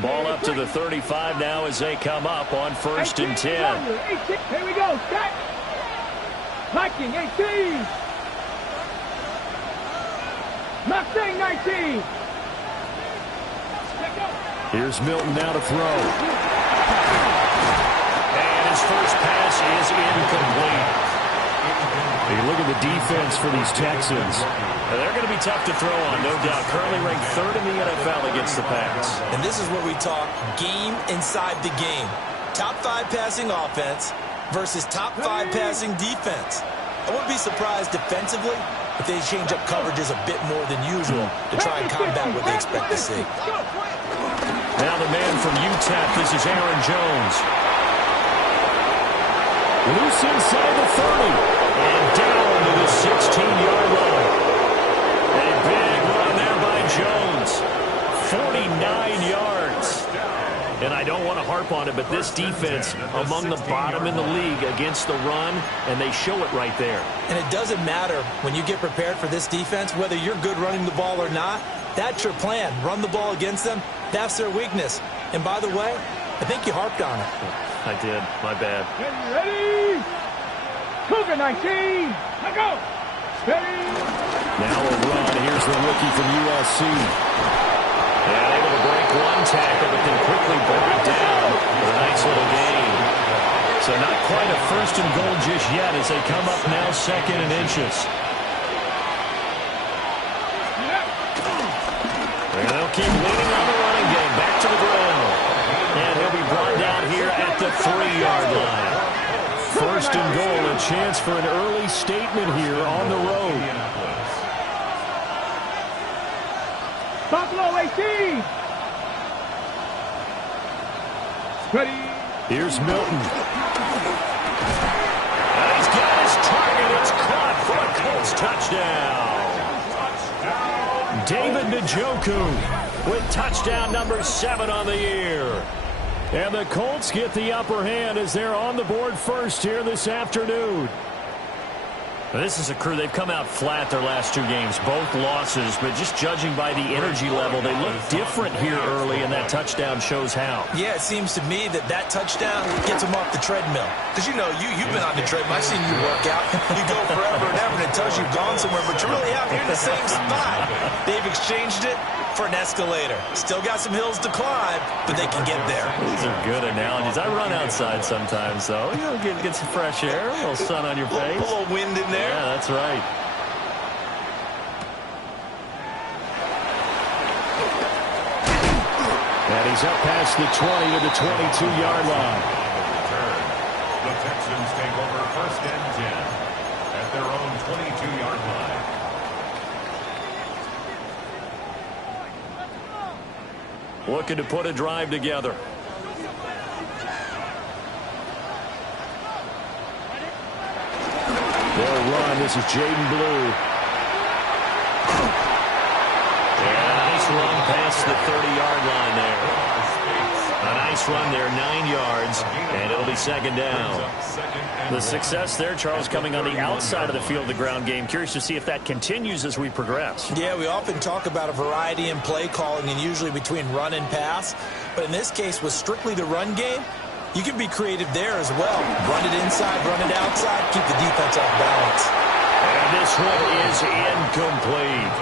Ball up to the 35 now as they come up on 1st and 10. Here we go. Set. Blocking 18. Mustang 19. Here's Milton now to throw. And his first pass is incomplete. You look at the defense for these Texans. They're going to be tough to throw on, no doubt. Currently ranked 3rd in the NFL against the pass. And this is where we talk game inside the game. Top 5 passing offense versus top 5 passing defense. I wouldn't be surprised defensively if they change up coverages a bit more than usual to try and combat what they expect to see. Now the man from UTEP, this is Aaron Jones. Loose inside the 30. And down to the 16-yard line. A big run there by Jones. 49 yards. And I don't want to harp on it, but this defense among the bottom in the league against the run, and they show it right there. And it doesn't matter when you get prepared for this defense, whether you're good running the ball or not. That's your plan. Run the ball against them. That's their weakness. And by the way, I think you harped on it. I did. My bad. Ready? Cougar 19. Let go. Ready? Now a run. Here's the rookie from USC. And able to break one tackle, but then quickly brought down with a nice little gain. So not quite a 1st and goal just yet as they come up now 2nd and inches. And they'll keep leaning on the running game. Back to the ground. And he'll be brought down here at the 3-yard line. 1st and goal, a chance for an early statement here on the road. Buffalo 18. Ready? Here's Milton. And he's got his target. It's caught for a Colts touchdown. David Njoku with touchdown number 7 on the year. And the Colts get the upper hand as they're on the board first here this afternoon. This is a crew. They've come out flat their last 2 games, both losses, but just judging by the energy level, they look different here early, and that touchdown shows how. Yeah, it seems to me that touchdown gets them off the treadmill. Because, you know, you've been on the treadmill. I've seen you work out. You go forever and ever, and it tells you've gone somewhere, but you're really out here in the same spot. They've exchanged it for an escalator. Still got some hills to climb, but they can get there. These are good analogies. I run outside sometimes, though. You know, get some fresh air, a little sun on your face. A little wind in there. Yeah, that's right. And he's up past the 20 to the 22-yard line. The Texans take over 1st and 10 at their own 22-yard line. Looking to put a drive together. They'll run. This is Jaden Blue. And a nice run past the 30-yard line there. A nice run there, 9 yards, and it'll be 2nd down. The success there, Charles, coming on the outside of the field, the ground game. Curious to see if that continues as we progress. Yeah, we often talk about a variety in play calling and usually between run and pass. But in this case, with strictly the run game, you can be creative there as well. Run it inside, run it outside, keep the defense off balance. And this one is incomplete.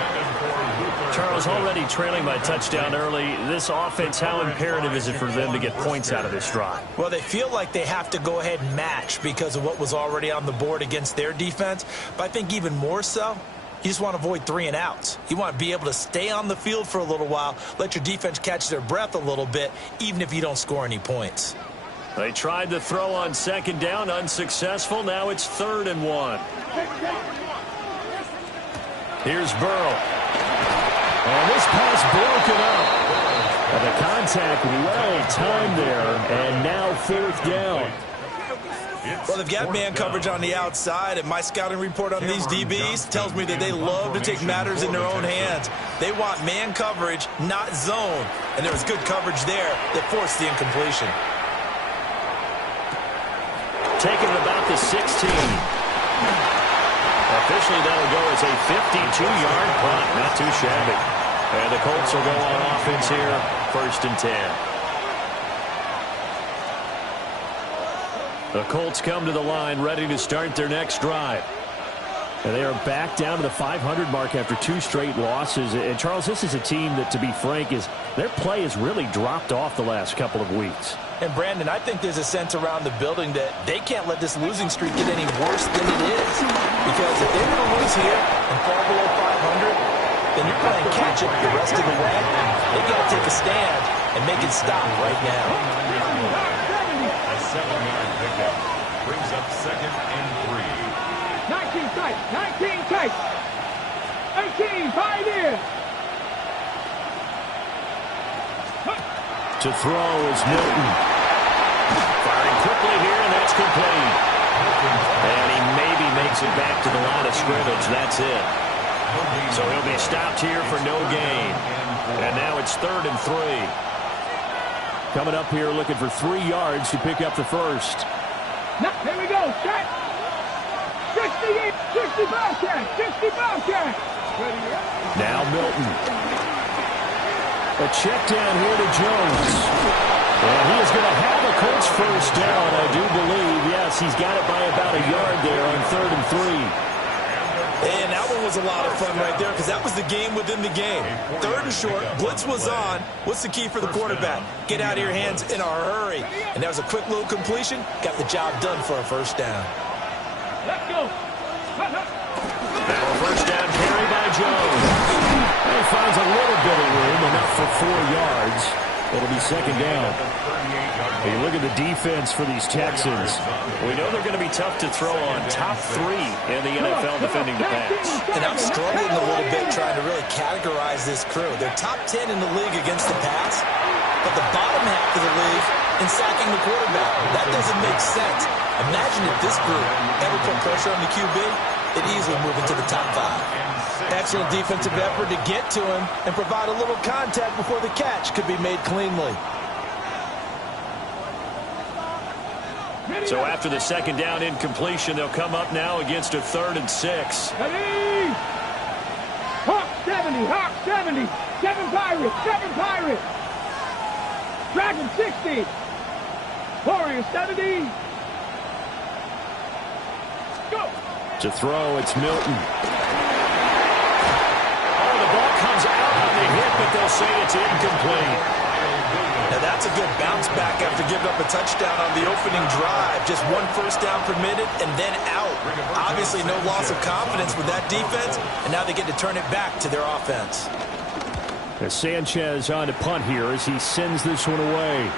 Charles, already trailing by touchdown early. This offense, how imperative is it for them to get points out of this drive? Well, they feel like they have to go ahead and match because of what was already on the board against their defense. But I think even more so, you just want to avoid 3 and outs. You want to be able to stay on the field for a little while, let your defense catch their breath a little bit, even if you don't score any points. They tried to throw on 2nd down, unsuccessful. Now it's 3rd and 1. Here's Burrow. And this pass broken up. And the contact well-timed there, and now 4th down. Well, they've got man coverage on the outside, and my scouting report on these DBs tells me that they love to take matters in their own hands. They want man coverage, not zone. And there was good coverage there that forced the incompletion. Taking it about the 16. Officially, that'll go as a 52-yard punt. Not too shabby. And the Colts will go on offense here, 1st and 10. The Colts come to the line ready to start their next drive. And they are back down to the 500 mark after 2 straight losses. And, Charles, this is a team that, to be frank, their play has really dropped off the last couple of weeks. And, Brandon, I think there's a sense around the building that they can't let this losing streak get any worse than it is. Because if they're going to lose here and fall below 500, then you're playing catch-up the rest of the way. They've got to take a stand and make it stop right now. A 7-yard pickup brings up 2nd and 3. 19 tight, 19 tight. 18, 5 in. To throw is Milton. Firing quickly here, and that's complete. And he maybe makes it back to the line of scrimmage. That's it. So he'll be stopped here for no gain. And now it's 3rd and 3. Coming up here looking for 3 yards to pick up the first. Now, here we go. Set. 60 Bobcat. 60 Bobcat. Now Milton. A check down here to Jones. And he is going to have a Colts first down, I do believe. Yes, he's got it by about a yard there on 3rd and 3. And that one was a lot of fun right there because that was the game within the game. 3rd and short, blitz was on. What's the key for the quarterback? Get out of your hands in a hurry. And that was a quick little completion. Got the job done for a first down. Let's go. Now a first down carry by Jones. And he finds a little bit of room, enough for 4 yards. It'll be 2nd down. Hey, look at the defense for these Texans. We know they're going to be tough to throw on. Top 3 in the NFL defending the pass. And I'm struggling a little bit trying to really categorize this crew. They're top 10 in the league against the pass, but the bottom half of the league in sacking the quarterback. That doesn't make sense. Imagine if this group ever put pressure on the QB, it easily move into the top 5. Excellent defensive effort to get to him and provide a little contact before the catch could be made cleanly. So after the 2nd down incompletion, they'll come up now against a 3rd and 6. Ready? Hawk 70, Hawk 70. 7 Pirates, 7 Pirates. Dragon 60. Warrior 70. Go. To throw, it's Milton. Oh, the ball comes out on the hit, but they'll say it's incomplete. Now that's a good bounce back after giving up a touchdown on the opening drive. Just 1 first down permitted and then out. Obviously no loss of confidence with that defense, and now they get to turn it back to their offense. As Sanchez on to punt here as he sends this one away.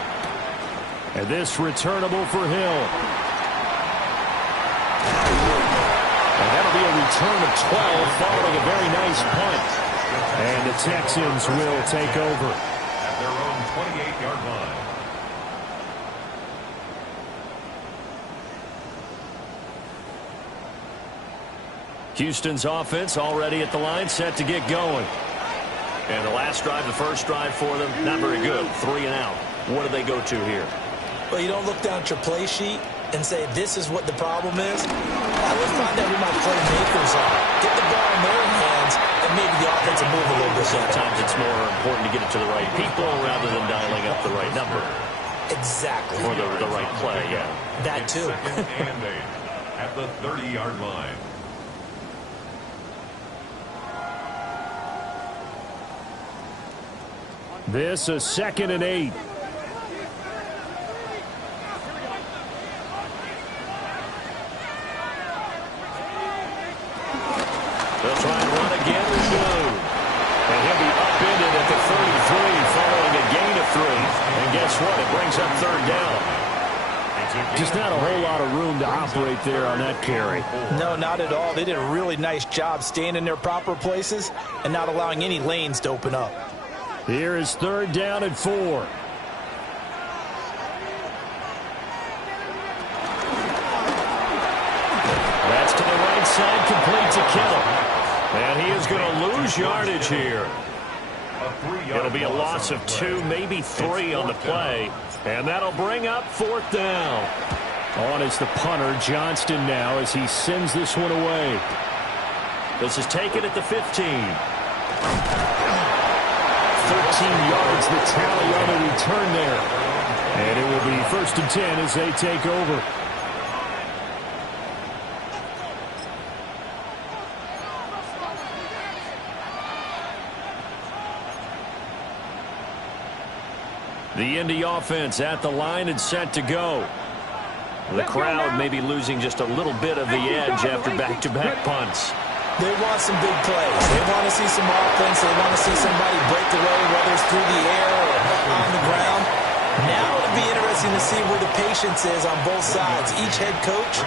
And this returnable for Hill. And that'll be a return of 12 following a very nice punt. And the Texans will take over. At their own 28-yard line. Houston's offense already at the line, set to get going. And the last drive, the first drive for them, not very good. 3 and out. What do they go to here? Well, you don't look down at your play sheet and say, this is what the problem is. Let's find out who my playmakers are. Get the ball in their hands, and maybe the offense will move a little bit. Sometimes it's more important to get it to the right people rather than dialing up the right number. Exactly. Or the right play, yeah. That too. 2nd and 8 at the 30-yard line. This a 2nd and 8. They'll try and run again with Blue. And he'll be upended at the 33 following a gain of 3. And guess what? It brings up 3rd down. Just not a whole lot of room to operate there on that carry. No, not at all. They did a really nice job staying in their proper places and not allowing any lanes to open up. Here is 3rd down and 4. That's to the right side, complete to Kittle. And he is going to lose yardage here. It'll be a loss of 2, maybe 3 on the play. And that'll bring up 4th down. On is the punter, Johnston, now as he sends this one away. This is taken at the 15. yards the tally on the return there. And it will be 1st and 10 as they take over. The Indy offense at the line and set to go. The crowd may be losing just a little bit of the edge after back-to-back punts. They want some big plays. They want to see some offense. They want to see somebody break away, whether it's through the air or on the ground. Now it'll be interesting to see where the patience is on both sides. Each head coach,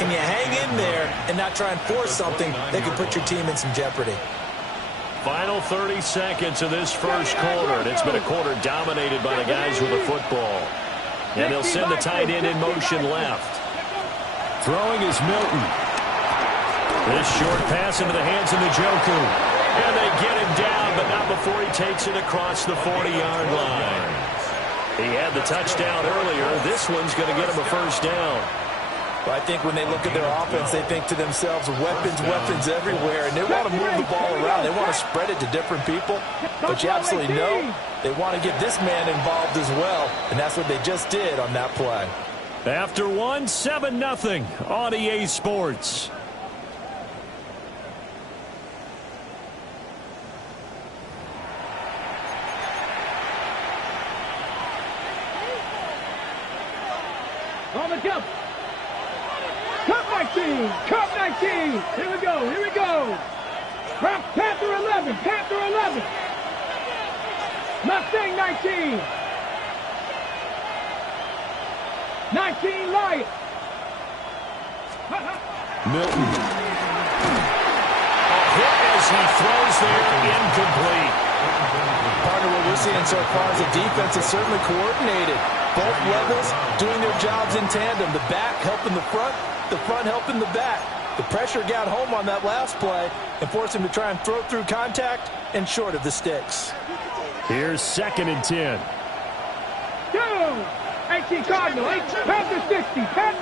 can you hang in there and not try and force something that could put your team in some jeopardy? Final 30 seconds of this first quarter, and it's been a quarter dominated by the guys with the football. And they'll send the tight end in motion left. Throwing is Milton. This short pass into the hands of Njoku. And they get him down, but not before he takes it across the 40-yard line. He had the touchdown earlier. This one's going to get him a first down. Well, I think when they look at their offense, they think to themselves, weapons everywhere, and they want to move the ball around. They want to spread it to different people, but you absolutely know they want to get this man involved as well, and that's what they just did on that play. After 7-0 on EA Sports. On the jump. Cup 19. Here we go. Panther 11. Mustang 19. 19 Lion. Milton. A hit as he throws there, incomplete. Partner, what we're seeing so far is the defense is certainly coordinated. Both levels doing their jobs in tandem. The back helping the front helping the back. The pressure got home on that last play and forced him to try and throw through contact and short of the sticks. Here's 2nd and 10. Go! 18 Cardinal, Panther 60. Trap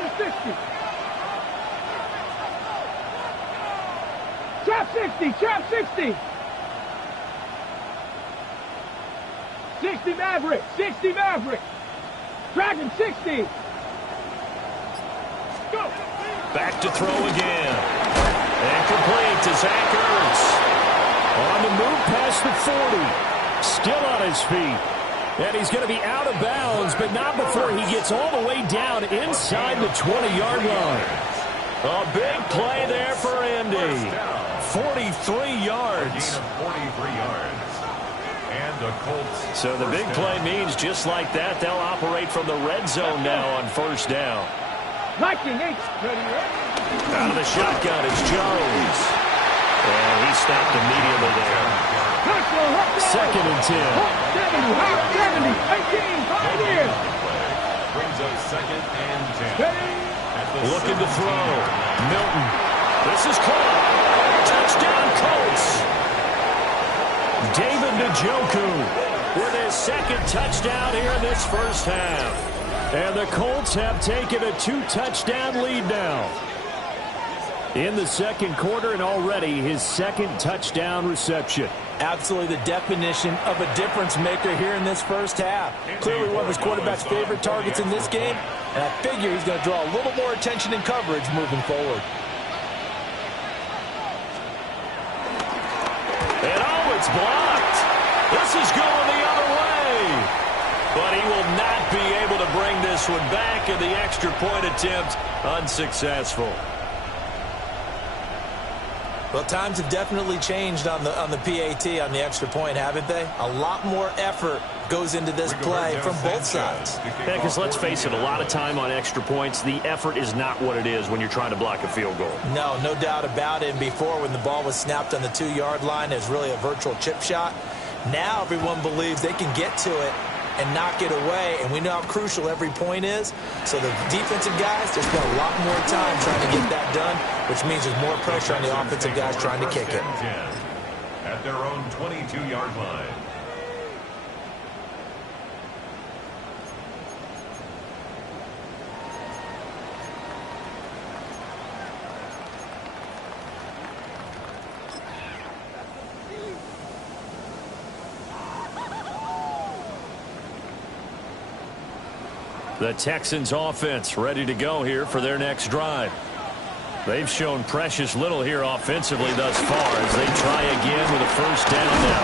60. 60 Maverick. Dragon 60. Go! Back to throw again. And complete to Zach Ertz. On the move past the 40. Still on his feet. And he's going to be out of bounds, but not before he gets all the way down inside the 20-yard line. A big play there for Indy. 43 yards. 43 yards. And the Colts. So the big play means just like that, they'll operate from the red zone now on first down. Lightning 8. Out of the shotgun, it's Jones. And he stopped immediately there. 2nd and 10. 70, 18, Pioneers. Brings up 2nd and 10. Looking to throw. Milton. This is caught. Touchdown, Colts. David Njoku with his 2nd touchdown here in this first half. And the Colts have taken a 2-touchdown lead now. In the second quarter, and already his 2nd touchdown reception. Absolutely the definition of a difference maker here in this first half. Clearly one of his quarterback's favorite targets in this game, and I figure he's going to draw a little more attention and coverage moving forward. And it's blocked. This is going the other way. But he will not be able to bring this one back, and the extra point attempt unsuccessful. Well, times have definitely changed on the PAT, on the extra point, haven't they? A lot more effort goes into this play from both sides. Yeah, because let's face it, a lot of time on extra points, the effort is not what it is when you're trying to block a field goal. No doubt about it. And before, when the ball was snapped on the 2-yard line, it was really a virtual chip shot. Now everyone believes they can get to it and knock it away, and we know how crucial every point is. So the defensive guys, they spend a lot more time trying to get that done, which means there's more pressure on the offensive guys trying to kick it. At their own 22-yard line. The Texans offense ready to go here for their next drive. They've shown precious little here offensively thus far as they try again with a first down now.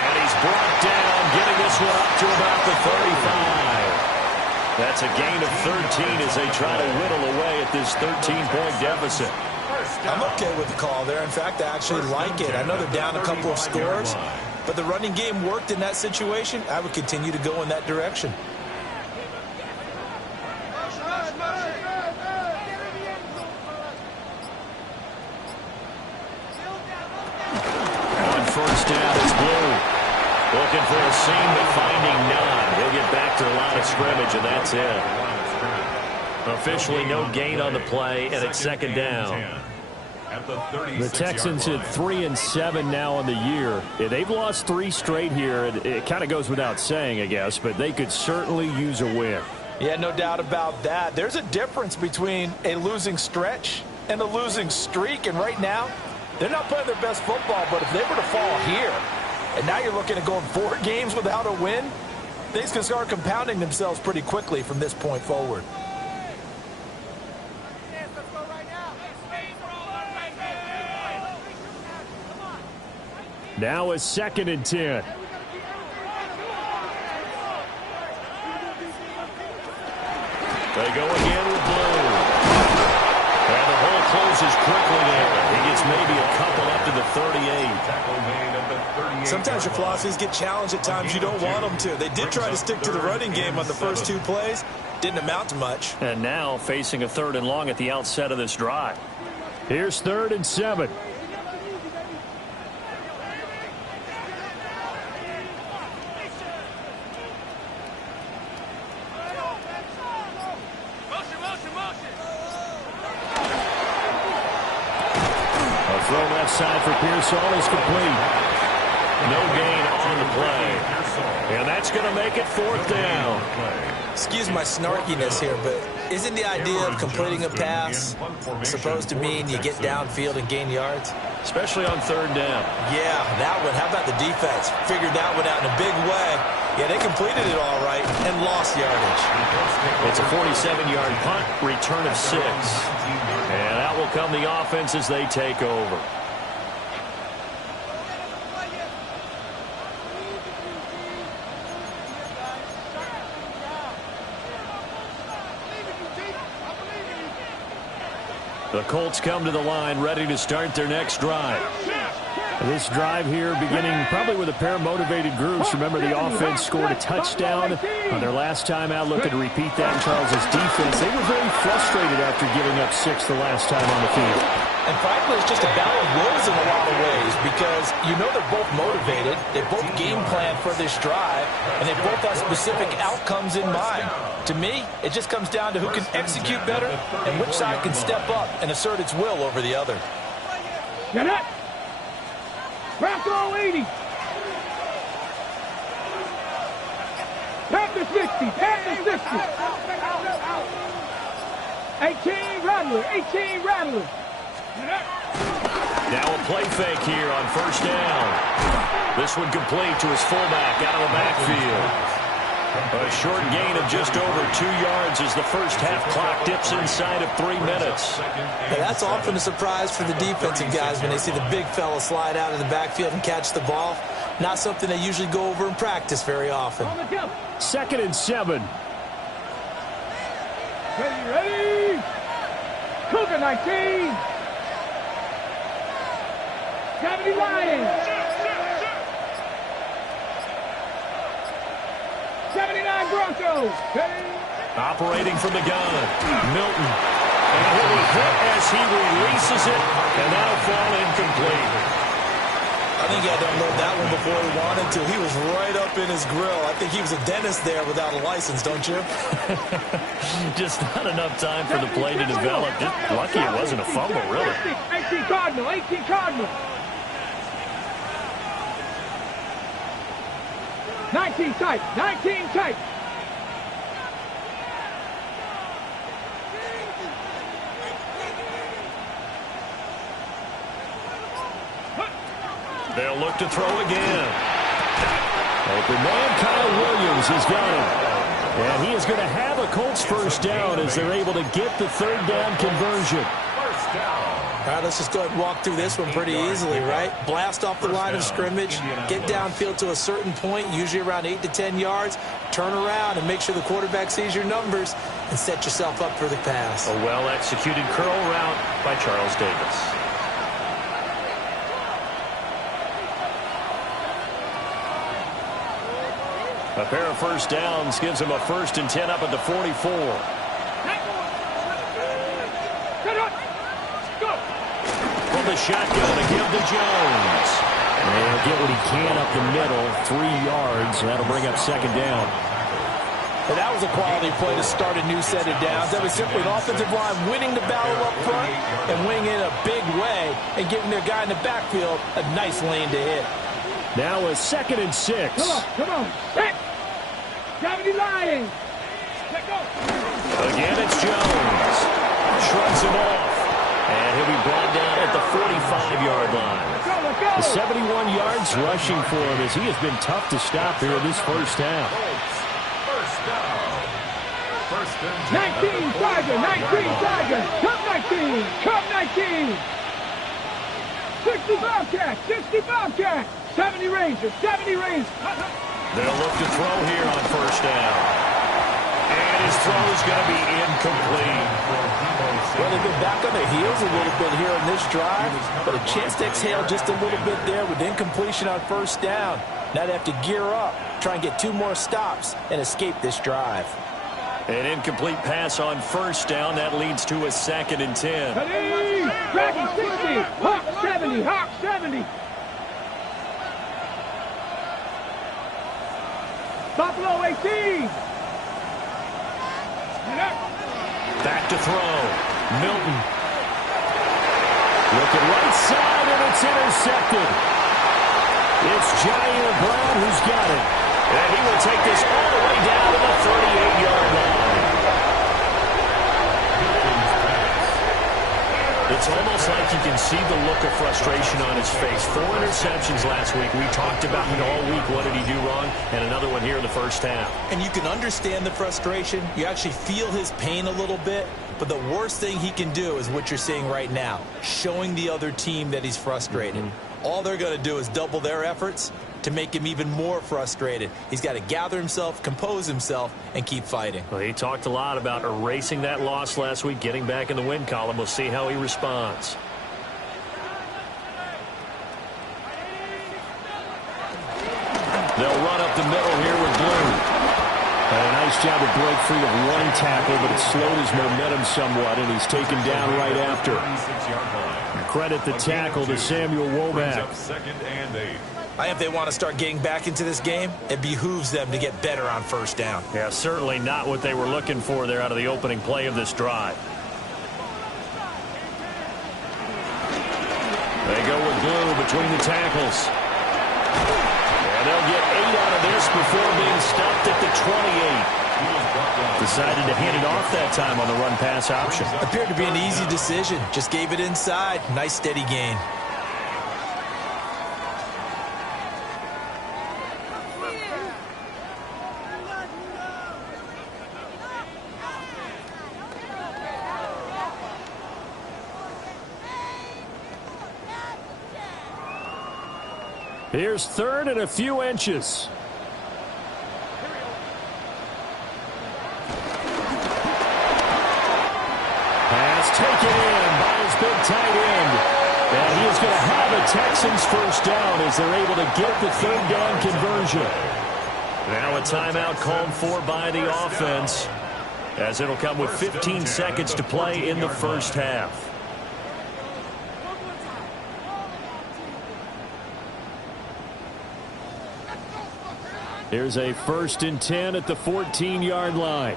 And he's brought down, getting this one up to about the 35. That's a gain of 13 as they try to whittle away at this 13-point deficit. I'm okay with the call there. In fact, I actually like it. I know they're down a couple of scores, but the running game worked in that situation. I would continue to go in that direction. On first down, it's Blue. Looking for a seam, but finding none. He'll get back to the line of scrimmage, and that's it. Officially no gain on the play, and it's second down. The Texans hit 3-7 now on the year. Yeah, they've lost 3 straight here. It kind of goes without saying, I guess, but they could certainly use a win. Yeah, no doubt about that. There's a difference between a losing stretch and a losing streak, and right now, they're not playing their best football, but if they were to fall here, and now you're looking at going 4 games without a win, things can start compounding themselves pretty quickly from this point forward. Now a 2nd and 10. They go again with Blue. And the hole closes quickly there. He gets maybe a couple up to the 38. Sometimes your philosophies get challenged at times you don't want them to. They did try to stick to the running game on the first 2 plays. Didn't amount to much. And now facing a 3rd and long at the outset of this drive. Here's 3rd and 7. Throw left side for Pearsall is complete. No gain on the play. And that's going to make it 4th down. Excuse my snarkiness here, but isn't the idea of completing a pass supposed to mean you get downfield and gain yards? Especially on 3rd down. Yeah, that one. How about the defense? Figured that one out in a big way. Yeah, they completed it all right and lost yardage. It's a 47-yard punt, return of 6. And out will come the offense as they take over. The Colts come to the line ready to start their next drive. This drive here beginning probably with a pair of motivated groups. Remember, the offense scored a touchdown on their last time out. Looking to repeat that in Charles' defense. They were very frustrated after giving up 6 the last time on the field. And frankly, it's just a battle of wills in a lot of ways because you know they're both motivated. They both game plan for this drive, and they both have specific outcomes in mind. To me, it just comes down to who can execute better and which side can step up and assert its will over the other. Get it! Back row 80. Panthers 60. Panthers 60. 18 Rattler. 18 Rattler. Now a play fake here on first down. This one complete to his fullback out of the backfield. A short gain of just over 2 yards as the first half clock dips inside of 3 minutes. Now that's often a surprise for the defensive guys when they see the big fella slide out of the backfield and catch the ball. Not something they usually go over in practice very often. 2nd and 7. Ready? Cougar 19. 70 Lions. 79 Broncos. Operating from the gun. Milton. And he'll be hit as he releases it, and that'll fall incomplete. I think he had to unload that one before he wanted to. He was right up in his grill. I think he was a dentist there without a license, don't you? Just not enough time for the play to develop. Just lucky it wasn't a fumble, really. 18 Cardinal. 18 Cardinal. 19 tight. 19 tight. They'll look to throw again. Open man, Kyle Williams has got him. And he is going to have a Colts first down as they're able to get the third down conversion. First down. All right, let's just go ahead and walk through this one pretty easily, right? Blast off the line of scrimmage, get downfield to a certain point, usually around 8 to 10 yards, turn around and make sure the quarterback sees your numbers and set yourself up for the pass. A well-executed curl route by Charles Davis. A pair of first downs gives him a 1st and 10 up at the 44. From the shotgun to give to Jones. And he'll get what he can up the middle, 3 yards. That'll bring up second down. Well, that was a quality play to start a new set of downs. That was simply an offensive line winning the battle up front and winning in a big way and giving their guy in the backfield a nice lane to hit. Now a 2nd and 6. Come on. Hey. 70 Lions. Let go. Again, it's Jones. Shrugs him off. And he'll be brought down at the 45-yard line. Let's go. The 71 yards rushing for him as he has been tough to stop here this first half. First down. First and 19 Tiger. 19 Tiger. Come 19. Come 19. 60 Bobcats. 60 Bobcats. 70 Rangers. 70 Rangers. They'll look to throw here on first down. And his throw is going to be incomplete. Well, they've been back on their heels a little bit here in this drive, but a chance to exhale just a little bit there with incompletion on first down. Now they have to gear up, try and get 2 more stops, and escape this drive. An incomplete pass on first down. That leads to a 2nd and 10. Dragon 60. Hawk 70. Hawk 70. Buffalo 18. Back to throw. Milton. Looking right side, and it's intercepted. It's Jair Brown who's got it. And he will take this all the way down to the 38-yard line. It's almost like you can see the look of frustration on his face. 4 interceptions last week. We talked about it all week. What did he do wrong? And another one here in the first half. And you can understand the frustration. You actually feel his pain a little bit. But the worst thing he can do is what you're seeing right now, showing the other team that he's frustrated. All they're going to do is double their efforts to make him even more frustrated. He's got to gather himself, compose himself, and keep fighting. Well, he talked a lot about erasing that loss last week, getting back in the win column. We'll see how he responds. They'll run up the middle here with Blue. And a nice job to break free of one tackle, but it slowed his momentum somewhat, and he's taken down right after. Credit the tackle to Samuel Womack. 2nd and 8. I think if they want to start getting back into this game, it behooves them to get better on first down. Yeah, certainly not what they were looking for there out of the opening play of this drive. They go with Blue between the tackles. And they'll get 8 out of this before being stopped at the 28. Decided to hand it off that time on the run-pass option. Appeared to be an easy decision. Just gave it inside. Nice steady gain. Here's 3rd and a few inches. Pass taken in by his big tight end. And he is going to have a Texans first down as they're able to get the 3rd down conversion. Now a timeout called for by the offense, as it'll come with 15 seconds to play in the first half. Here's a 1st and 10 at the 14-yard line.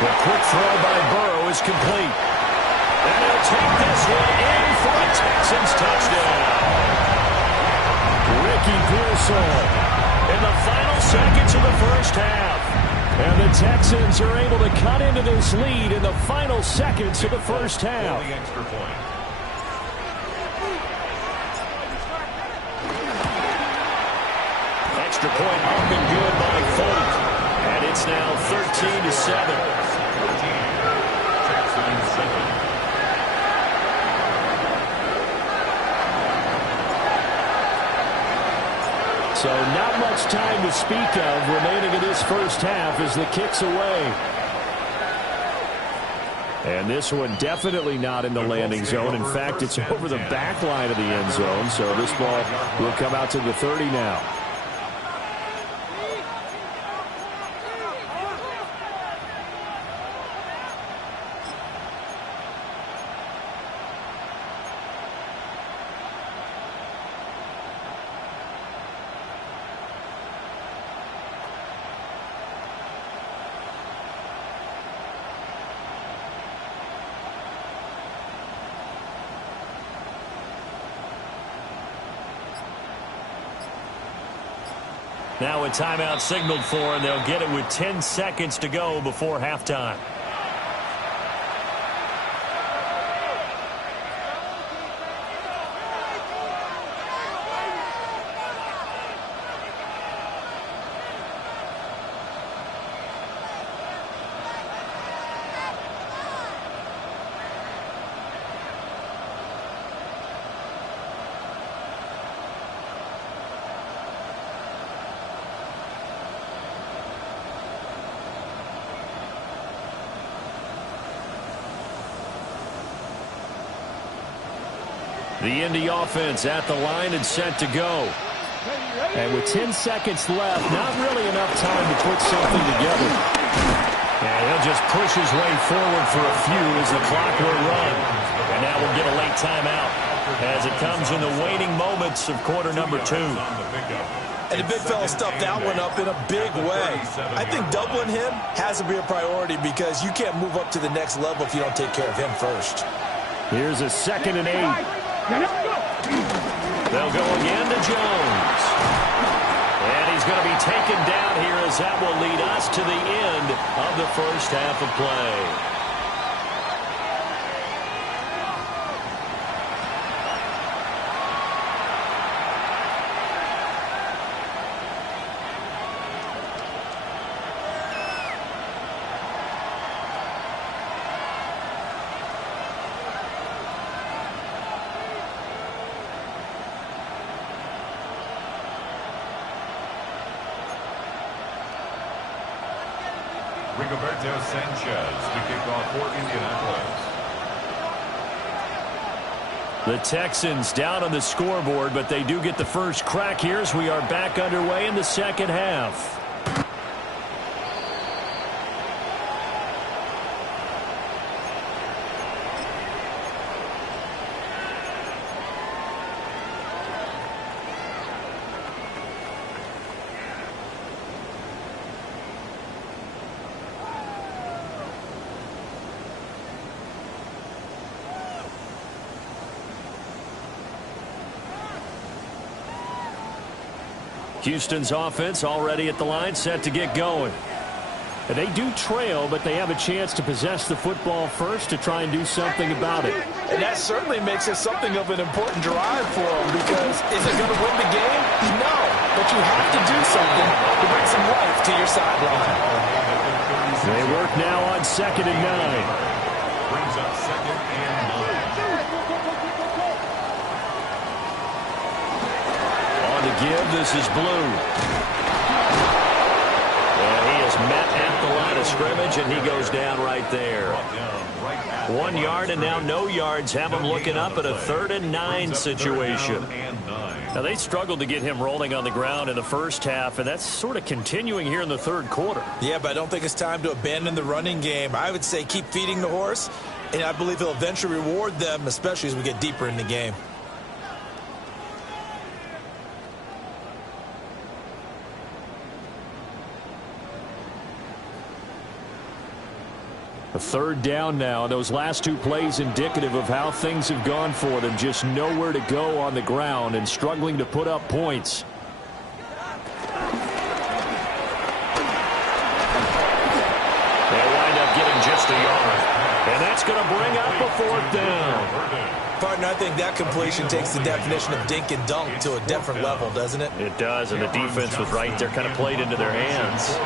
The quick throw by Burrow is complete. And he'll take this one in for a Texans touchdown. Ricky Pearsall in the final seconds of the first half. And the Texans are able to cut into this lead in the final seconds of the first half. The extra point. extra point up and good by Folk. And it's now 13-7. Texans 7. So not much time to speak of remaining in this first half as the kick's away. And this one definitely not in the landing zone. In fact, it's over the back line of the end zone. So this ball will come out to the 30 now. Now a timeout signaled for, and they'll get it with 10 seconds to go before halftime. The Indy offense at the line and set to go. And with 10 seconds left, not really enough time to put something together. And he'll just push his way forward for a few as the clock will run. And now we'll get a late timeout as it comes in the waning moments of quarter number 2. And the big fella stuffed that one up in a big way. I think doubling him has to be a priority because you can't move up to the next level if you don't take care of him first. Here's a 2nd and 8. They'll go again to Jones. And he's going to be taken down here as that will lead us to the end of the first half of play. Rigoberto Sanchez to kick off for Indianapolis. The Texans down on the scoreboard, but they do get the first crack here as we are back underway in the second half. Houston's offense already at the line, set to get going. And they do trail, but they have a chance to possess the football first to try and do something about it. And that certainly makes it something of an important drive for them because is it going to win the game? No, but you have to do something to bring some life to your sideline. They work now on 2nd and 9. Brings up 2nd and 9. On the give, this is Blue. And he is met at the line of scrimmage, and he goes down right there. 1 yard, and now no yards. Have him looking up at a 3rd and 9 situation. Now, they struggled to get him rolling on the ground in the first half, and that's sort of continuing here in the third quarter. Yeah, but I don't think it's time to abandon the running game. I would say keep feeding the horse, and I believe he'll eventually reward them, especially as we get deeper in the game. A 3rd down now. Those last 2 plays indicative of how things have gone for them. Just nowhere to go on the ground and struggling to put up points. They'll wind up getting just a yard. And that's going to bring up a 4th down. Partner, I think that completion takes the definition of dink and dunk to a different level, doesn't it? It does, and the defense was right there, kind of played into their hands.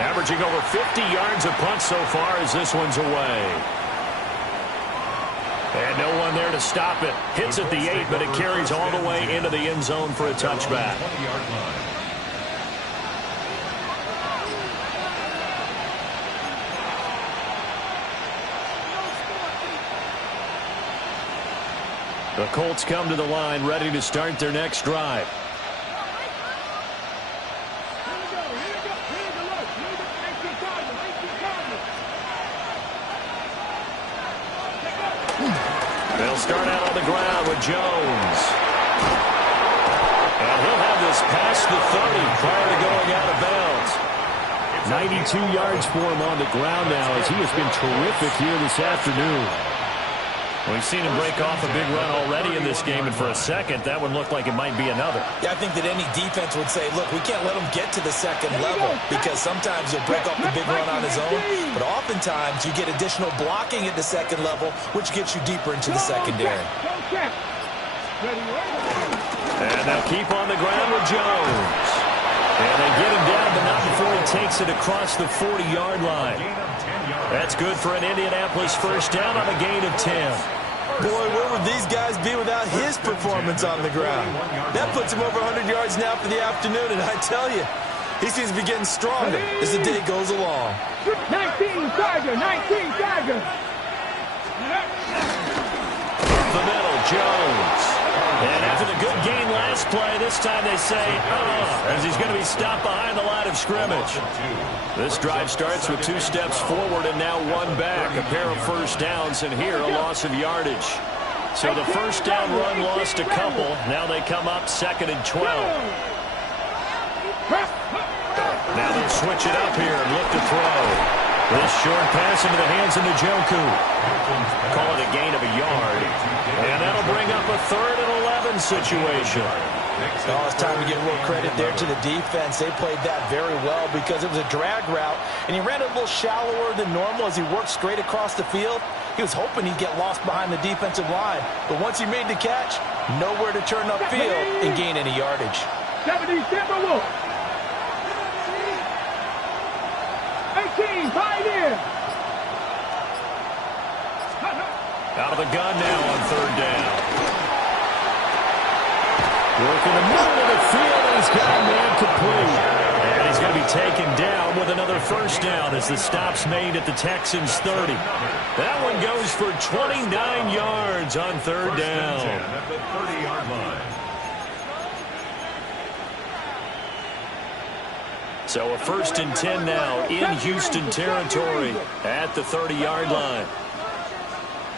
Averaging over 50 yards a punt so far as this one's away. And no one there to stop it. Hits at the 8, but it carries all the way into the end zone for a touchback. The Colts come to the line, ready to start their next drive. They'll start out on the ground with Jones. And he'll have this past the 30 prior to going out of bounds. 92 yards for him on the ground now as he has been terrific here this afternoon. We've seen him break off a big run already in this game, and for a second, that one looked like it might be another. Yeah, I think that any defense would say, look, we can't let him get to the second level because sometimes he'll break off the big run on his own, but oftentimes you get additional blocking at the second level, which gets you deeper into the secondary. And they'll keep on the ground with Jones. And they get him down, but not before he takes it across the 40-yard line. That's good for an Indianapolis first down on a gain of 10. Boy, where would these guys be without his performance on the ground? That puts him over 100 yards now for the afternoon, and I tell you, he seems to be getting stronger as the day goes along. 19 Tiger, 19 Tiger. The middle, Jones. And after the good gain last play, this time they say, as he's going to be stopped behind the line of scrimmage. This drive starts with 2 steps forward and now 1 back. A pair of first downs, and here a loss of yardage. So the first down run lost a couple. Now they come up 2nd and 12. Now they'll switch it up here and look to throw. This short pass into the hands of Njoku. Call it a gain of a yard. And that'll bring up a 3rd and 11 situation. Oh, it's time to give a little credit there to the defense. They played that very well because it was a drag route, and he ran a little shallower than normal as he worked straight across the field. He was hoping he'd get lost behind the defensive line, but once he made the catch, nowhere to turn upfield and gain any yardage. 70 Timberwolves. 18 Pioneer. Out of the gun now on 3rd down. Working the middle of the field, and he's got a man complete. And he's going to be taken down with another first down as the stop's made at the Texans' 30. That one goes for 29 yards on 3rd down. At the 30-yard line. So a 1st and 10 now in Houston territory at the 30-yard line.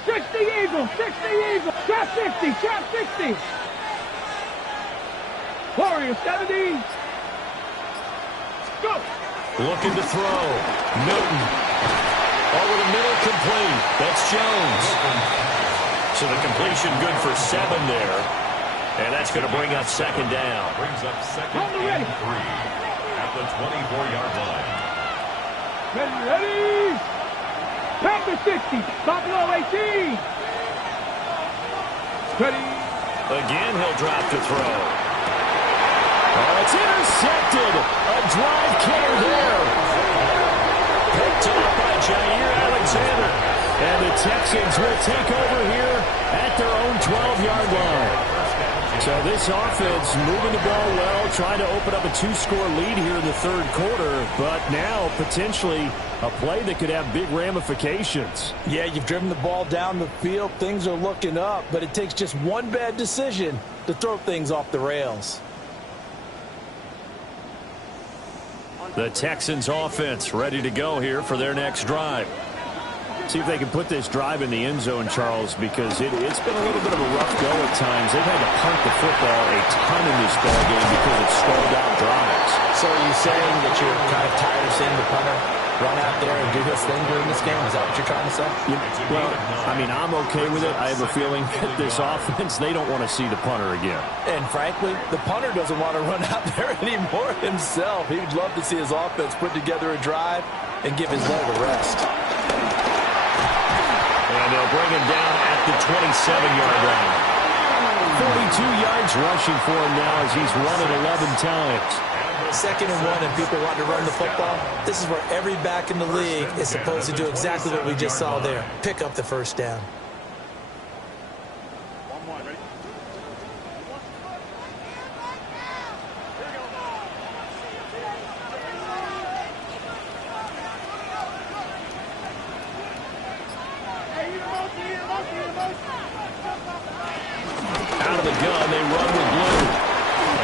60 Eagles, 60 Eagles, trap 60, trap 60. Warriors 70. Go. Looking to throw. Newton. Over the middle, complete. That's Jones. So the completion good for 7 there. And that's going to bring up 2nd down. Brings up 2nd and 3 at the 24-yard line. Ready. Panther 60. Buffalo 18. Ready. Again, he'll drop to throw. Oh, it's intercepted. A drive carry there. Picked up by Jair Alexander. And the Texans will take over here at their own 12-yard line. So this offense moving the ball well, trying to open up a 2-score lead here in the 3rd quarter, but now potentially a play that could have big ramifications. Yeah, you've driven the ball down the field. Things are looking up, but it takes just one bad decision to throw things off the rails. The Texans offense ready to go here for their next drive. See if they can put this drive in the end zone, Charles, because it's been a little bit of a rough go at times. They've had to punt the football a ton in this ballgame because of stalled out drives. So are you saying that you're kind of tired of seeing the punter run out there and do his thing during this game? Is that what you're trying to say? Yeah, well, I mean, I'm okay with it. I have a feeling that this offense, they don't want to see the punter again. And frankly, the punter doesn't want to run out there anymore himself. He would love to see his offense put together a drive and give his leg a rest. bring him down at the 27-yard line. 42 yards rushing for him now as he's run it 11 times. 2nd and 1 and people want to run the football. This is where every back in the league is supposed to do exactly what we just saw there. Pick up the first down. Out of the gun, they run with Blue.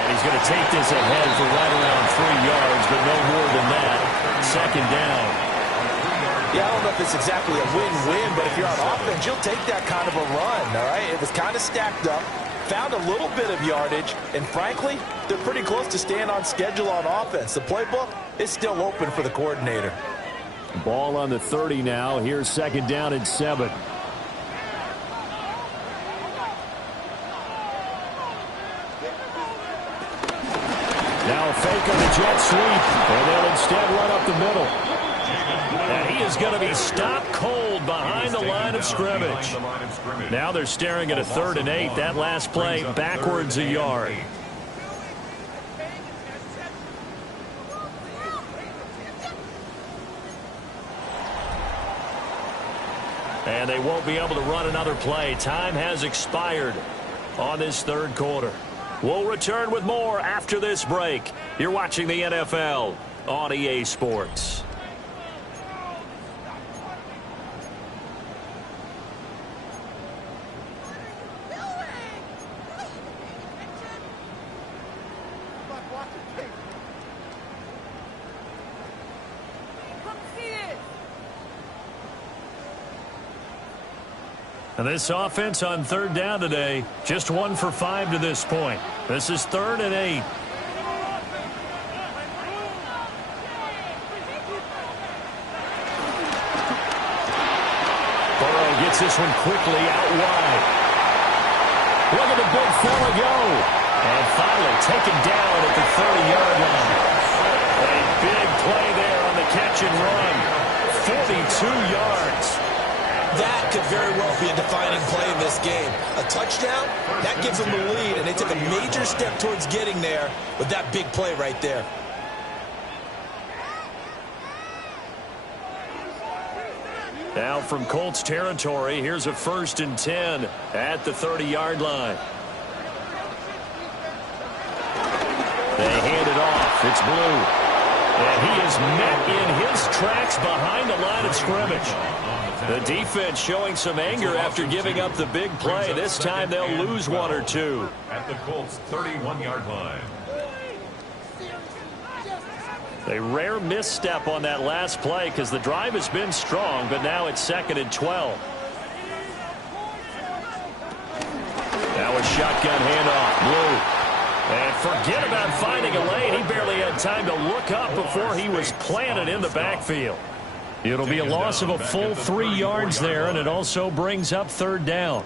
And he's going to take this ahead for right around 3 yards, but no more than that. 2nd down. Yeah, I don't know if it's exactly a win-win, but if you're on offense, you'll take that kind of a run, all right? It was kind of stacked up, found a little bit of yardage, and frankly, they're pretty close to staying on schedule on offense. The playbook is still open for the coordinator. Ball on the 30 now. Here's 2nd down and 7. Now a fake on the jet sweep, and they'll instead run up the middle. And he is going to be stopped cold behind the line of scrimmage. Now they're staring at a 3rd and 8. That last play backwards a yard. And they won't be able to run another play. Time has expired on this 3rd quarter. We'll return with more after this break. You're watching the NFL on EA Sports. And this offense on 3rd down today, just 1 for 5 to this point. This is 3rd and 8. Burrow gets this one quickly out wide. Look at the big fella go. And finally taken down at the 30-yard line. A big play there on the catch and run. 42 yards. That could very well be a defining play in this game. A touchdown, that gives them the lead, and they took a major step towards getting there with that big play right there. Now from Colts territory, here's a 1st and 10 at the 30-yard line. They hand it off. It's Blue. And he is met in his tracks behind the line of scrimmage. The defense showing some anger after giving up the big play. This time they'll lose 1 or 2. At the Colts 31-yard line. A rare misstep on that last play because the drive has been strong, but now it's 2nd and 12. Now a shotgun handoff. Blue. And forget about finding a lane. He barely had time to look up before he was planted in the backfield. It'll be a loss of a full 3 yards there, and it also brings up 3rd down.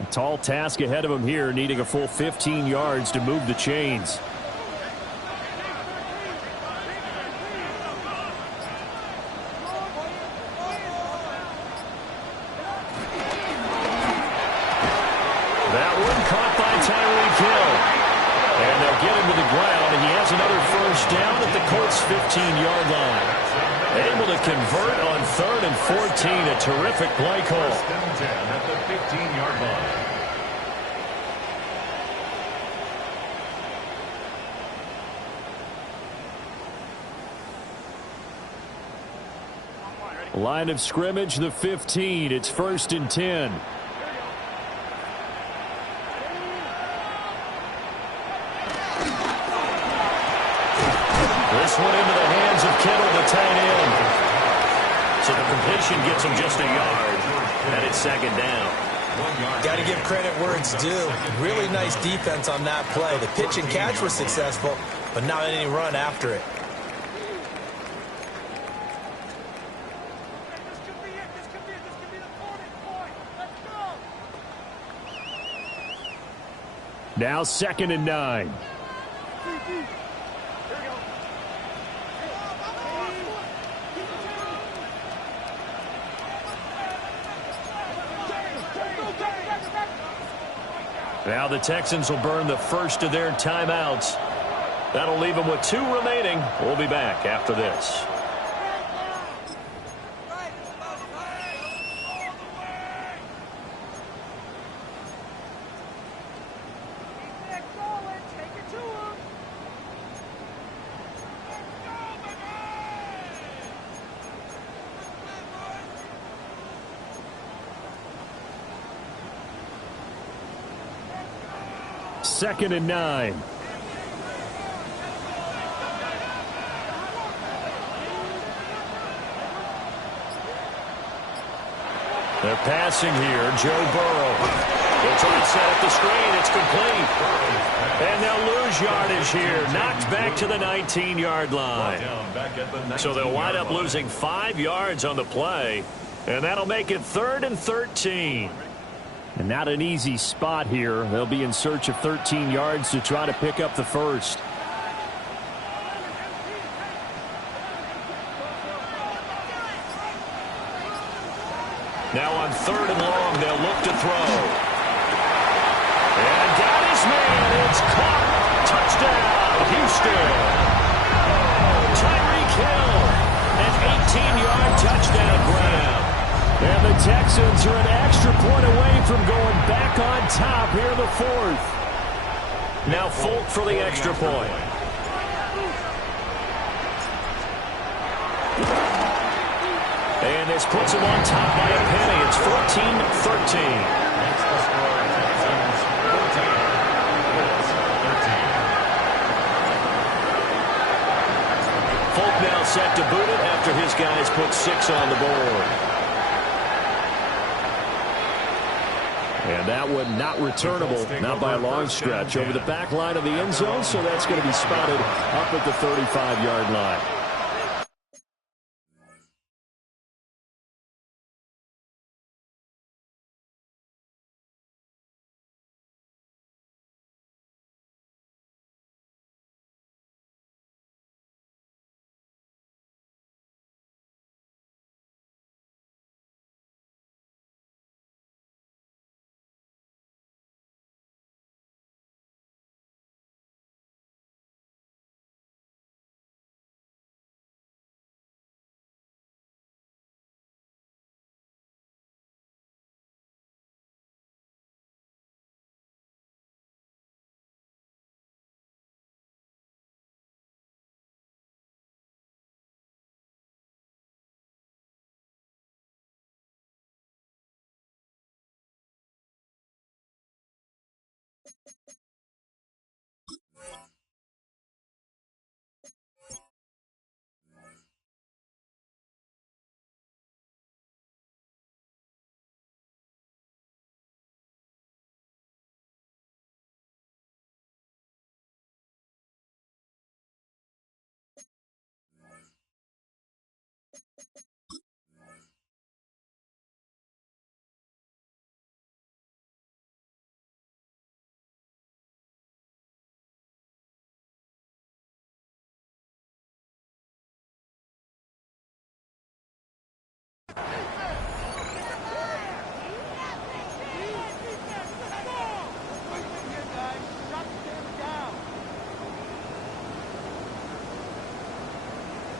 A tall task ahead of him here, needing a full 15 yards to move the chains. That one caught by Tyreek Hill. And they'll get him to the ground, and he has another 1st down at the Colts' 15-yard line. Able to convert on 3rd and 14. A terrific play call. 1st and 10 at the 15-yard line. Line of scrimmage, the 15. It's 1st and 10. This one into the hands of Kittle, the tight end. So the completion gets him just a yard, and it's 2nd down. Got to give credit where it's due. Really nice defense on that play. The pitch and catch was successful, but not any run after it. Now 2nd and 9. Now the Texans will burn the first of their timeouts. That'll leave them with 2 remaining. We'll be back after this. Second and 9. They're passing here. Joe Burrow. They'll try to set up the screen. It's complete. And they'll lose yardage here. Knocked back to the 19-yard line. So they'll wind up losing 5 yards on the play. And that'll make it 3rd and 13. And not an easy spot here. They'll be in search of 13 yards to try to pick up the first. Now on 3rd and long, they'll look to throw. And got his man. It's caught. Touchdown, Houston. Tyreek Hill. An 18-yard touchdown grab. And the Texans are an extra point away from going back on top here in the 4th. Now Folk for the extra point. And this puts them on top by a penny. It's 14-13. Folk now set to boot it after his guys put 6 on the board. And that one not returnable, not by a long stretch, over the back line of the end zone, so that's going to be spotted up at the 35-yard line.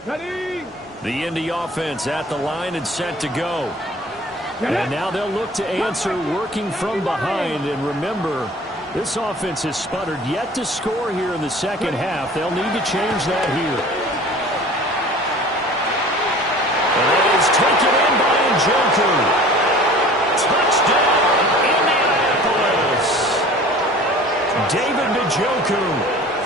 Ready. The Indy offense at the line and set to go. And now they'll look to answer working from behind. And remember, this offense has sputtered yet to score here in the second half. They'll need to change that here. And it is taken in by Njoku. Touchdown, Indianapolis. David Njoku,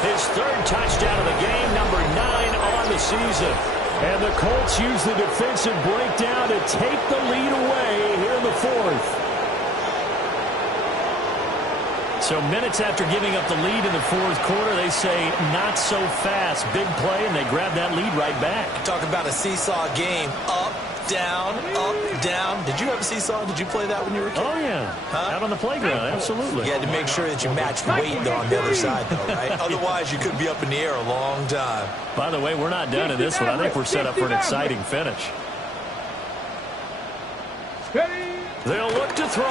his 3rd touchdown of the game, number 9 on the season. And the Colts use the defensive breakdown to take the lead away here in the 4th. So minutes after giving up the lead in the 4th quarter, they say not so fast. Big play, and they grab that lead right back. Talk about a seesaw game. Up, down, down. Did you have a seesaw? Did you play that when you were a kid? Oh, yeah. Huh? Out on the playground, absolutely. You had to make sure that you matched weight, though, on the other side, though, right? Otherwise, you could be up in the air a long time. By the way, we're not done in this one. I think we're set up for an exciting finish. They'll look to throw.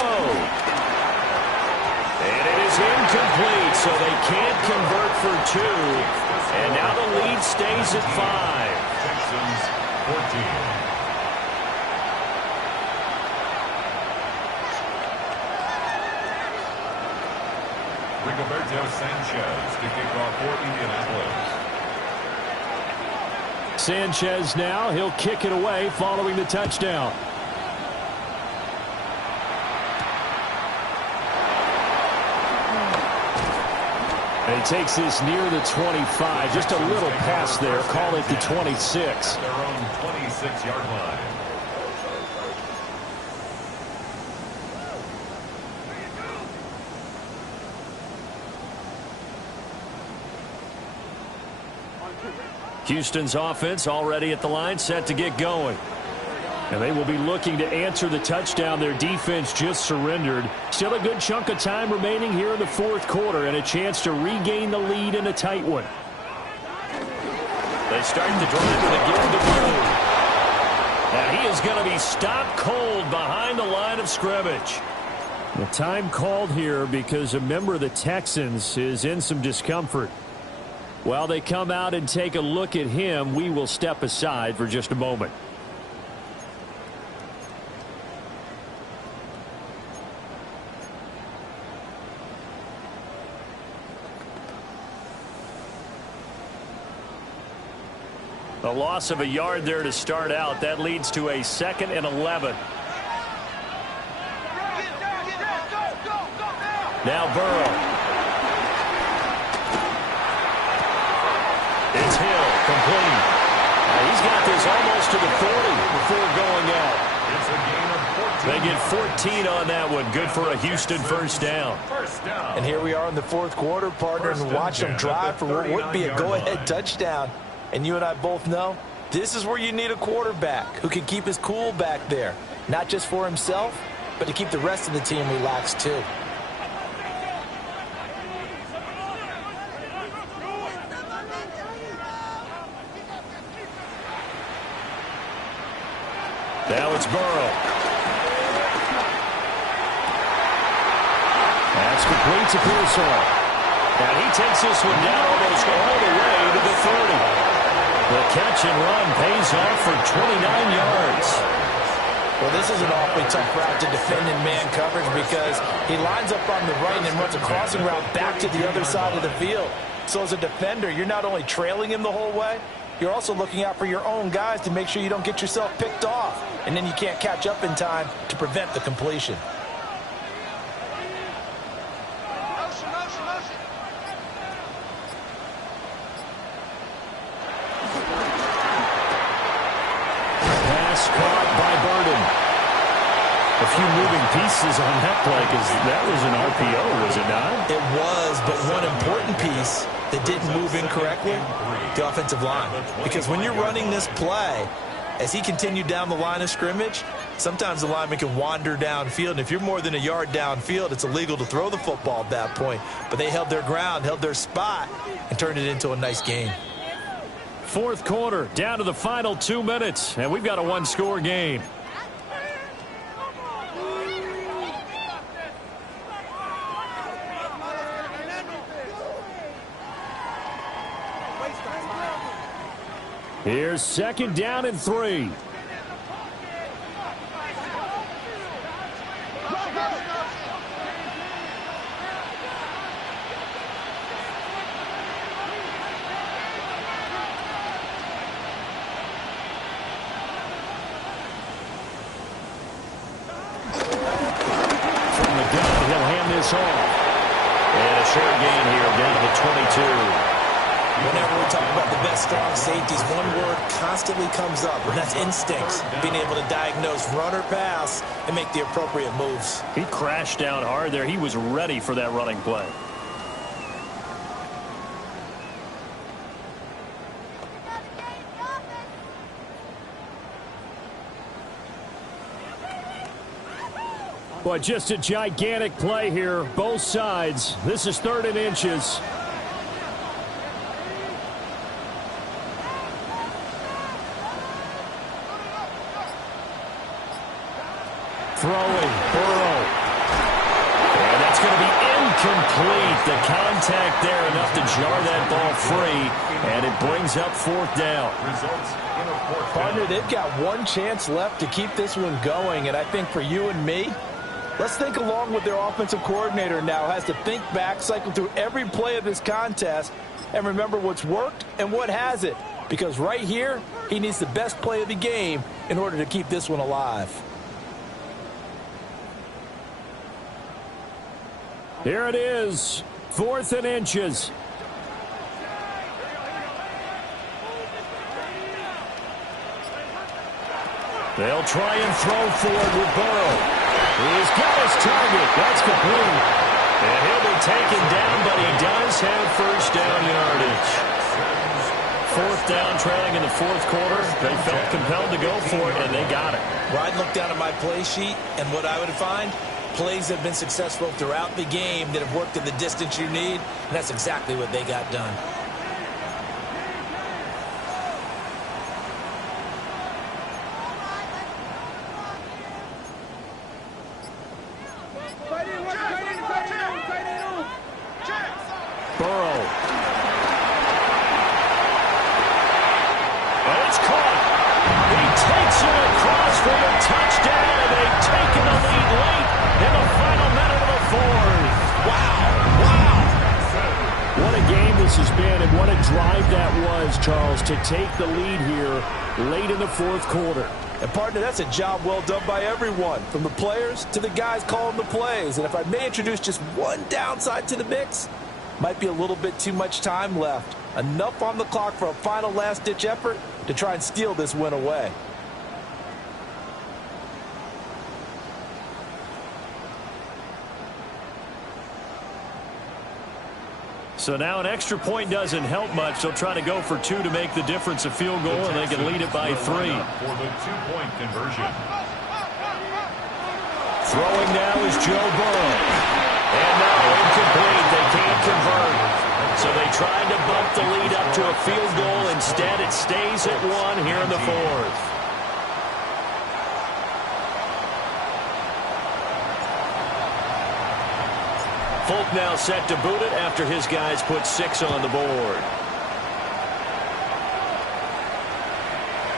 And it is incomplete, so they can't convert for 2. And now the lead stays at 5. Texans 14. Rigoberto Sanchez to kick off for Indianapolis. Sanchez now, he'll kick it away following the touchdown. And he takes this near the 25. Just a little pass there. Call it the 26. Their own 26-yard line. Houston's offense already at the line, set to get going. And they will be looking to answer the touchdown their defense just surrendered. Still a good chunk of time remaining here in the fourth quarter and a chance to regain the lead in a tight one. They start the drive with a give to Bird. Now he is going to be stopped cold behind the line of scrimmage. The time called here because a member of the Texans is in some discomfort. While they come out and take a look at him, we will step aside for just a moment. A loss of a yard there to start out. That leads to a 2nd and 11. Now Burrow. It's Hill, complete. He's got this almost to the 40 before going out. It's a gain of 14. They get 14 on that one. Good for a Houston first down. First down. And here we are in the fourth quarter, partner, and watch them drive for what would be a go-ahead touchdown. And you and I both know this is where you need a quarterback who can keep his cool back there. Not just for himself, but to keep the rest of the team relaxed too. Now it's Burrow. That's complete to Pearsall. And he takes this one down almost all the way to the 30. The catch and run pays off for 29 yards. Well, this is an awfully tough route to defend in man coverage because he lines up on the right and then runs a crossing route back to the other side of the field. So as a defender, you're not only trailing him the whole way, you're also looking out for your own guys to make sure you don't get yourself picked off. And then you can't catch up in time to prevent the completion. Pass caught by Burden. A few moving pieces on that play because that was an RPO, was it not? It was, but one important piece that didn't move incorrectly, the offensive line. Because when you're running this play, as he continued down the line of scrimmage, sometimes the lineman can wander downfield. And if you're more than a yard downfield, it's illegal to throw the football at that point. But they held their ground, held their spot, and turned it into a nice game. Fourth quarter, down to the final 2 minutes, and we've got a one-score game. Here's 2nd down and 3. From the gun, he'll hand this off. And a short gain here down to the 22. Whenever we talk about the best strong safeties, one word constantly comes up, and that's instincts. Being able to diagnose run or pass and make the appropriate moves. He crashed down hard there. He was ready for that running play. Boy, just a gigantic play here, both sides. This is 3rd and inches. Throwing, Burrow. And that's going to be incomplete. The contact there enough to jar that ball free, and it brings up 4th down. Partner, they've got one chance left to keep this one going, and I think for you and me, let's think along with their offensive coordinator now. Has to think back, cycle through every play of this contest, and remember what's worked and what hasn't. Because right here, he needs the best play of the game in order to keep this one alive. Here it is, 4th and inches. They'll try and throw forward with Burrow. He's got his target. That's complete. And he'll be taken down, but he does have 1st down yardage. 4th down, trailing in the 4th quarter. They felt compelled to go for it, and they got it. Well, I'd look down at my play sheet, and what I would find, plays have been successful throughout the game that have worked in the distance you need, and that's exactly what they got done. Burrow. And it's caught. He takes it across for the touchdown, and they've taken the lead late in the final minute of the 4th. Wow. What a game this has been, and what a drive that was, Charles, to take the lead here late in the 4th quarter. And, partner, that's a job well done by everyone, from the players to the guys calling the plays. And if I may introduce just one downside to the mix, might be a little bit too much time left. Enough on the clock for a final last-ditch effort to try and steal this win away. So now an extra point doesn't help much. They'll try to go for 2 to make the difference a field goal, and they can lead it by 3. For the 2-point conversion. Throwing now is Joe Burrow. And now incomplete. They can't convert. So they tried to bump the lead up to a field goal. Instead, it stays at 1 here in the 4th. Folk now set to boot it after his guys put 6 on the board.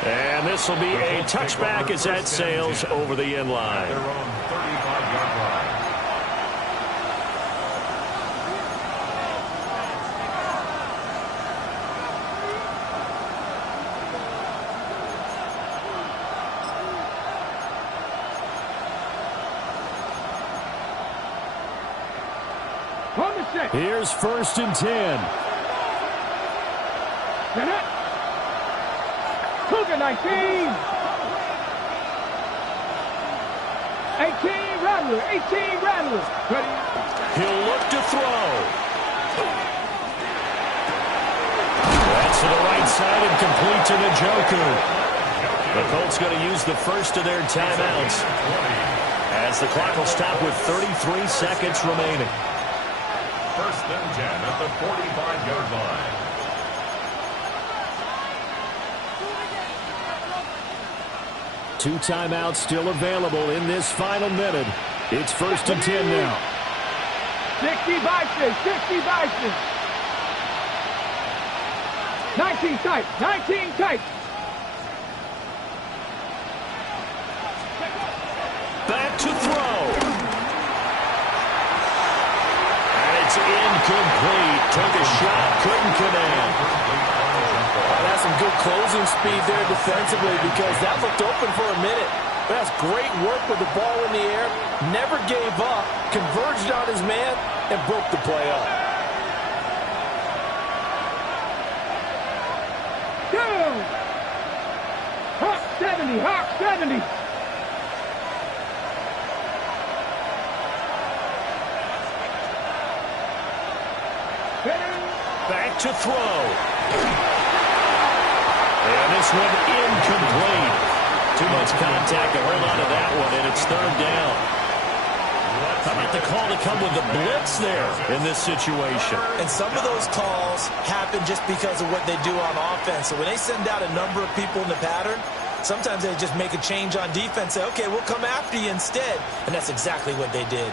And this will be a touchback as that sails over the end line. Their own 35-yard line. Here's 1st and 10. Cougar 19. 18 Rattler. 18 Rattler. Ready? He'll look to throw. That's to the right side and complete to Njoku. The Colts going to use the first of their timeouts as the clock will stop with 33 seconds remaining. 1st and 10 at the 45-yard line. Two timeouts still available in this final minute. It's 1st and 10 now. 60 Bison. 60 Bison. 19 tight. 19 tight. Back to throw. Incomplete. Took a shot, couldn't connect. That's some good closing speed there defensively because that looked open for a minute. But that's great work with the ball in the air. Never gave up, converged on his man, and broke the play up. Down. Hawk 70. Hawk 70. Back to throw. And this one incomplete. Too much contact to hold on to that one, and it's 3rd down. How about the call to come with the blitz there in this situation? And some of those calls happen just because of what they do on offense. So when they send out a number of people in the pattern, sometimes they just make a change on defense, say, okay, we'll come after you instead. And that's exactly what they did.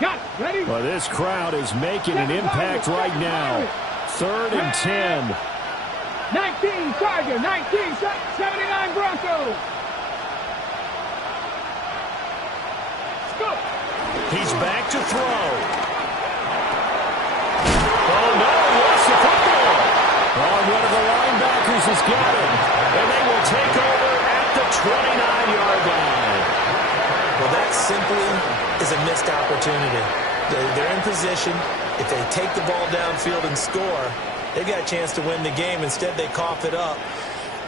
Got it. Ready? Well, this crowd is making an impact right now. 3rd and 10. 19 Tiger, 19 79 Broncos. Go. He's back to throw. Oh, no, he lost the football. Oh, one of the linebackers has got him. And they will take over at the 29-yard line. Well, that simply is a missed opportunity. They're in position. If they take the ball downfield and score, they've got a chance to win the game. Instead, they cough it up.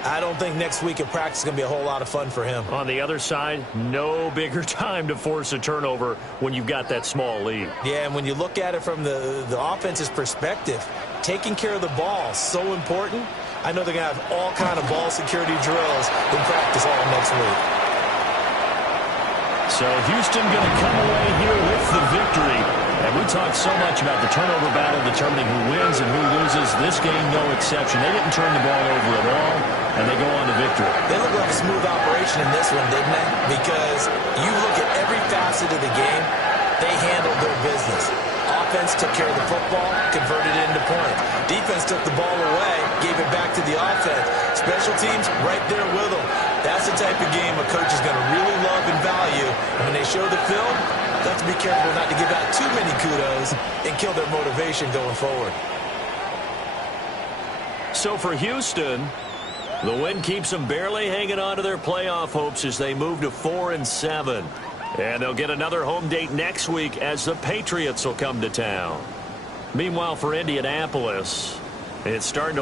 I don't think next week at practice is going to be a whole lot of fun for him. On the other side, no bigger time to force a turnover when you've got that small lead. Yeah, and when you look at it from the offense's perspective, taking care of the ball is so important. I know they're going to have all kind of ball security drills in practice all next week. So Houston going to come away here with the victory. And we talked so much about the turnover battle determining who wins and who loses. This game, no exception. They didn't turn the ball over at all, and they go on to victory. They look like a smooth operation in this one, didn't they? Because you look at every facet of the game, they handled their business. Offense took care of the football, converted it into points. Defense took the ball away, gave it back to the offense. Special teams, right there with them. That's the type of game a coach is going to really love and value. And when they show the film, they have to be careful not to give out too many kudos and kill their motivation going forward. So for Houston, the win keeps them barely hanging on to their playoff hopes as they move to 4-7. And they'll get another home date next week as the Patriots will come to town. Meanwhile, for Indianapolis, it's starting to